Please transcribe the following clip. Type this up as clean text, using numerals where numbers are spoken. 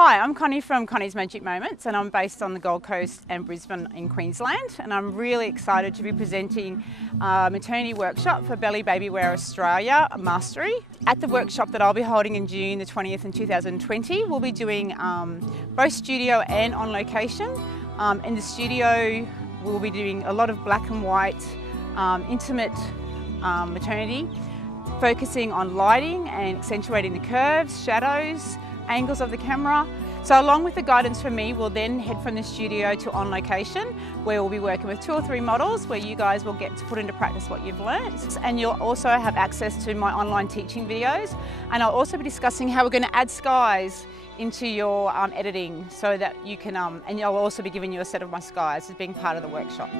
Hi, I'm Connie from Connie's Magic Moments, and I'm based on the Gold Coast and Brisbane in Queensland, and I'm really excited to be presenting a maternity workshop for Belly Baby Wear Australia Mastery. At the workshop that I'll be holding in June the 20th in 2020, we'll be doing both studio and on location. In the studio we'll be doing a lot of black and white intimate maternity, focusing on lighting and accentuating the curves, shadows, angles of the camera. So along with the guidance from me, we'll then head from the studio to on location, where we'll be working with 2 or 3 models where you guys will get to put into practice what you've learnt. And you'll also have access to my online teaching videos, and I'll also be discussing how we're going to add skies into your editing so that you can, and I'll also be giving you a set of my skies as being part of the workshop.